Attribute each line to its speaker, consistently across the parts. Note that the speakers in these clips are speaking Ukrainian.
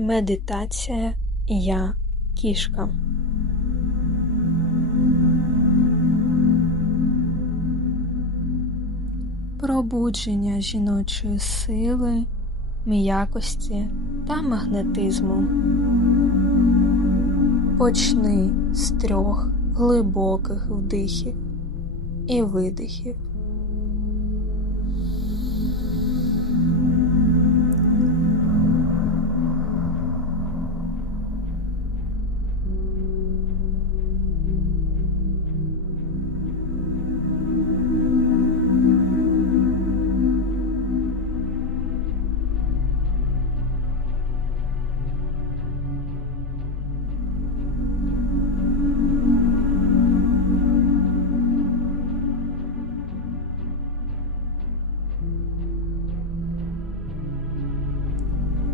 Speaker 1: Медитація Я кішка. Пробудження жіночої сили, м'якості та магнетизму. Почни з трьох глибоких вдихів і видихів.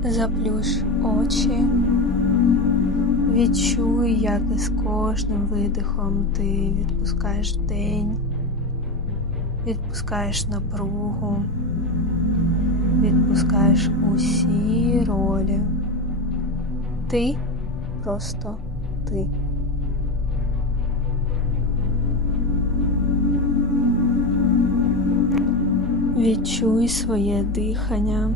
Speaker 1: Заплющ очі, відчуй, як із кожним видихом ти відпускаєш день, відпускаєш напругу, відпускаєш усі ролі. Ти просто ти. Відчуй своє дихання.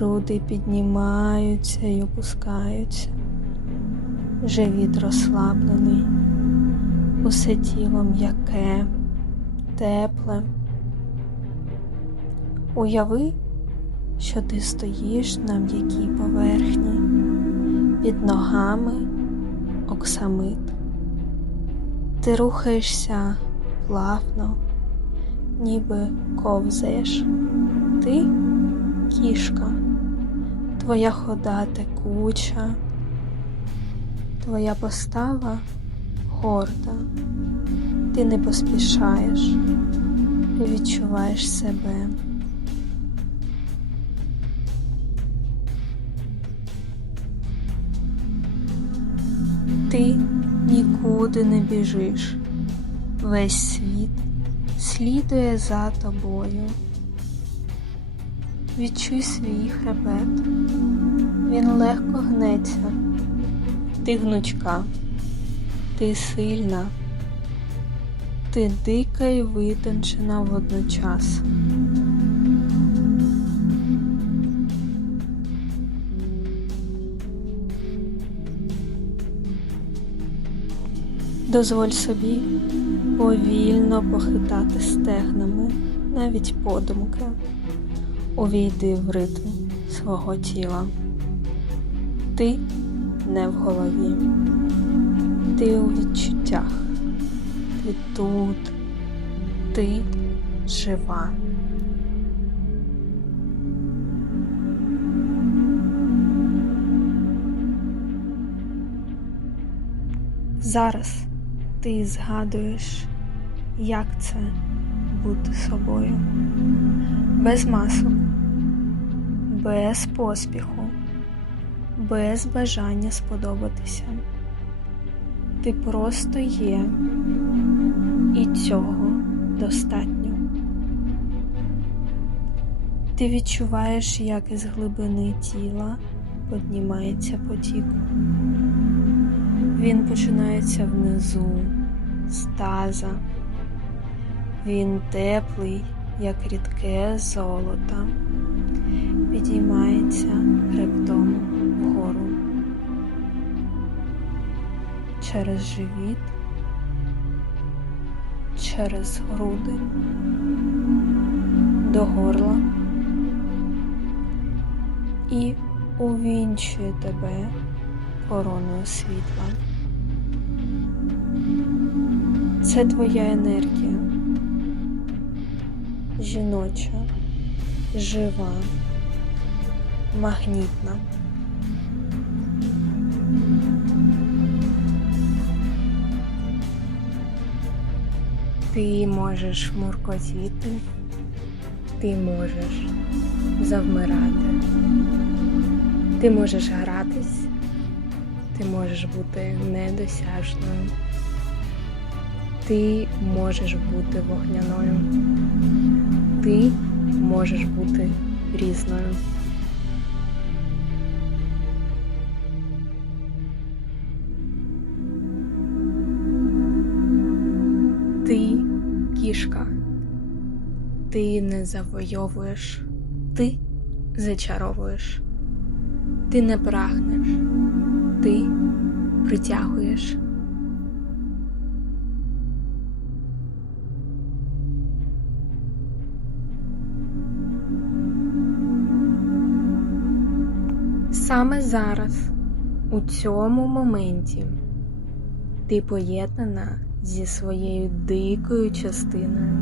Speaker 1: Груди піднімаються і опускаються, живіт розслаблений, усе тіло м'яке, тепле. Уяви, що ти стоїш на м'якій поверхні, під ногами оксамит. Ти рухаєшся плавно, ніби ковзаєш. Ти кішка, твоя хода текуча, твоя постава горда, ти не поспішаєш і відчуваєш себе. Ти нікуди не біжиш, весь світ слідує за тобою. Відчуй свій хребет, він легко гнеться, ти гнучка, ти сильна, ти дика і витончена водночас. Дозволь собі повільно похитати стегнами, навіть подумки увійди в ритм свого тіла. Ти не в голові, ти у відчуттях, ти тут, ти жива. Зараз ти згадуєш, як це бути собою, без масок, без поспіху, без бажання сподобатися. Ти просто є, і цього достатньо. Ти відчуваєш, як із глибини тіла піднімається потік. Він починається внизу, з таза. Він теплий, як рідке золото, підіймається хребтом вгору. Через живіт, через груди, до горла. І увінчує тебе короною світла. Це твоя енергія. Жіноча, жива, магнітна. Ти можеш муркотіти, ти можеш завмирати, ти можеш гратись, ти можеш бути недосяжною, ти можеш бути вогняною. Ти можеш бути різною. Кішка. Ти не завойовуєш, ти зачаровуєш. Ти не прагнеш, ти притягуєш. Саме зараз, у цьому моменті, ти поєднана зі своєю дикою частиною,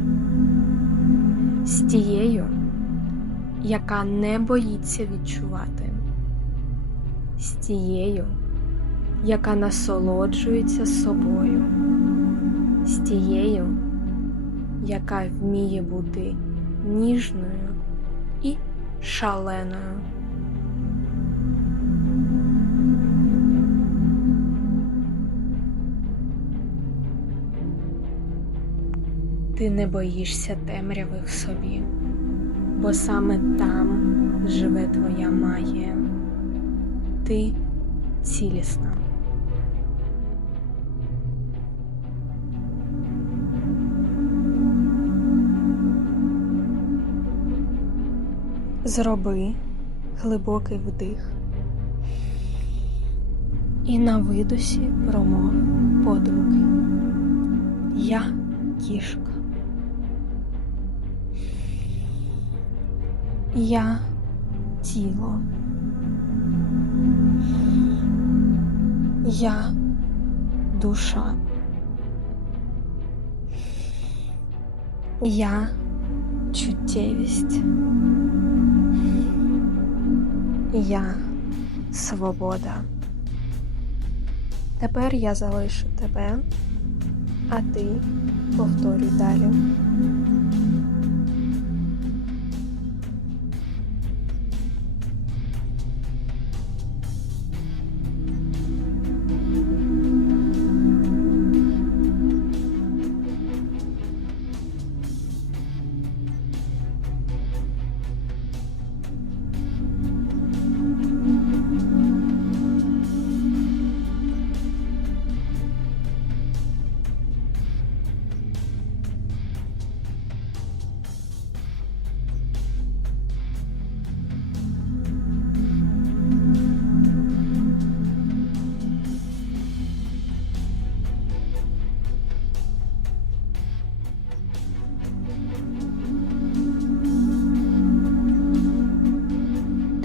Speaker 1: з тією, яка не боїться відчувати, з тією, яка насолоджується собою, з тією, яка вміє бути ніжною і шаленою. Ти не боїшся темряви в собі, бо саме там живе твоя магія. Ти цілісна. Зроби глибокий вдих і на видосі промов подумки. Я кішка. Я тіло. Я душа. Я чуттєвість. Я свобода. Тепер я залишу тебе, а ти повторюй далі.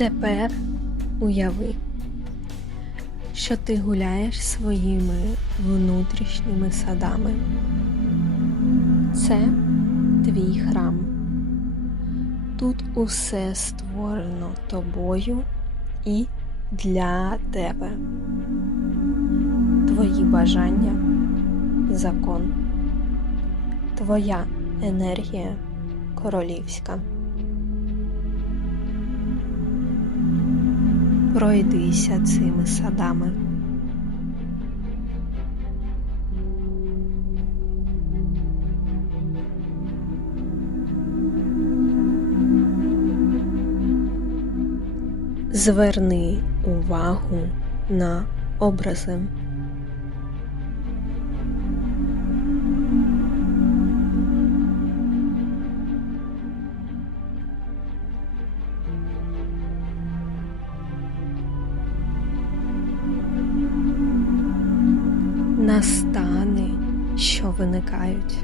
Speaker 1: Тепер уяви, що ти гуляєш своїми внутрішніми садами. Це твій храм. Тут усе створено тобою і для тебе. Твої бажання закон. Твоя енергія королівська. Пройдися цими садами. Зверни увагу на образи. Виникають.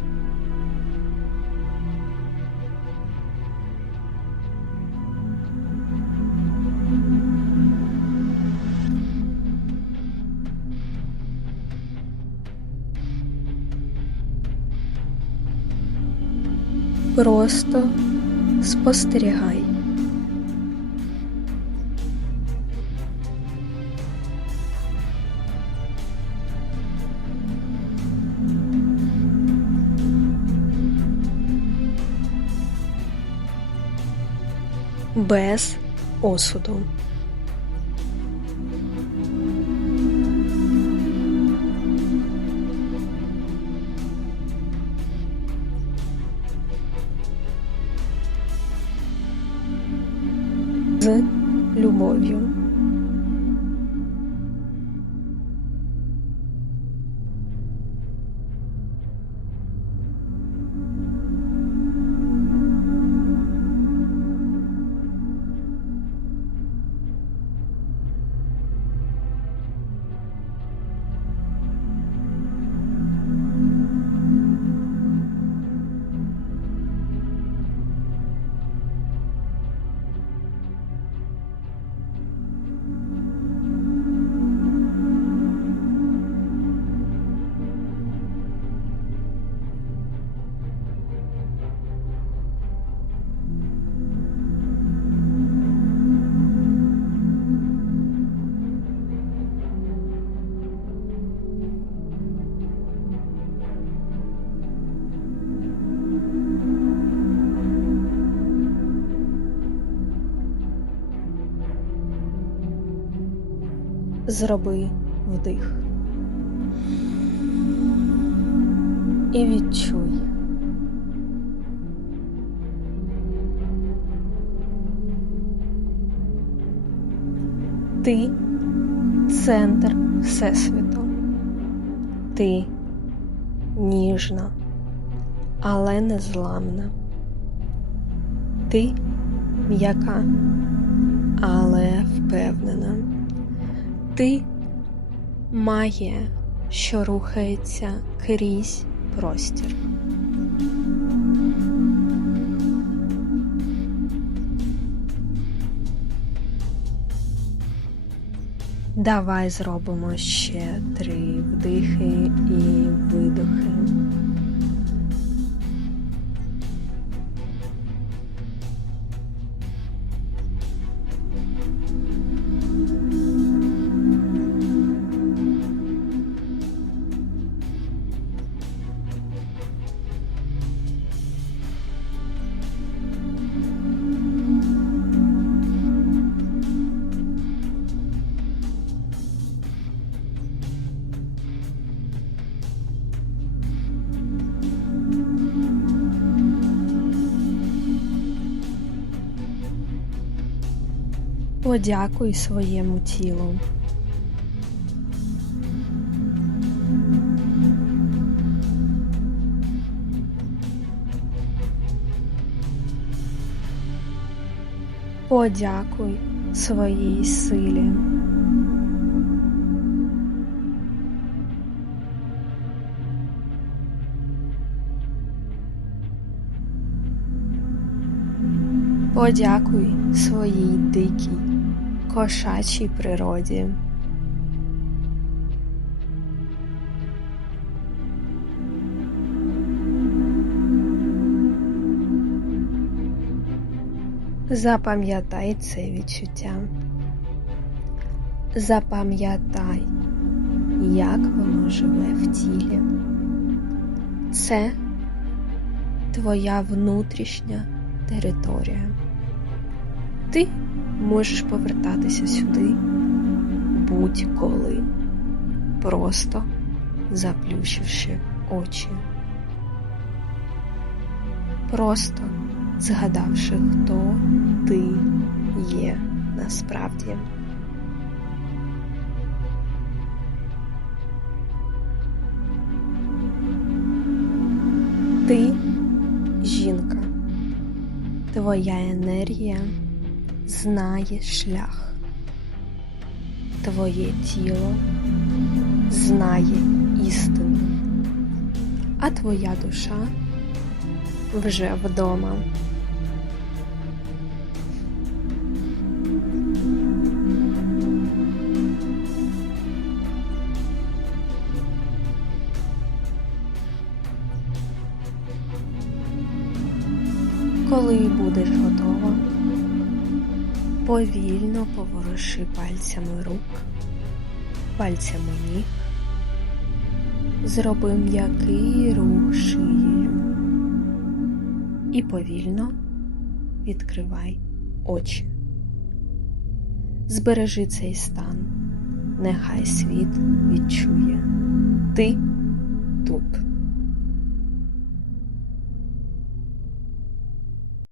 Speaker 1: Просто спостерігай. Без осуду. З любов'ю. Зроби вдих. І відчуй. Ти центр Всесвіту. Ти ніжна, але незламна. Ти м'яка, але впевнена. Ти магія, що рухається крізь простір. Давай зробимо ще три вдихи і видохи. Подякуй своєму тілу. Подякуй своїй силі. Подякуй своїй дикій, кошачій природі. Запам'ятай це відчуття. Запам'ятай, як воно живе в тілі. Це твоя внутрішня територія. Ти можеш повертатися сюди будь-коли, просто заплющивши очі. Просто згадавши, хто ти є насправді. Ти жінка, твоя енергія знає шлях, твоє тіло знає істину, а твоя душа вже вдома. Повільно поворуши пальцями рук, пальцями ніг, зроби м'який рух шиєю і повільно відкривай очі. Збережи цей стан, нехай світ відчує. Ти тут.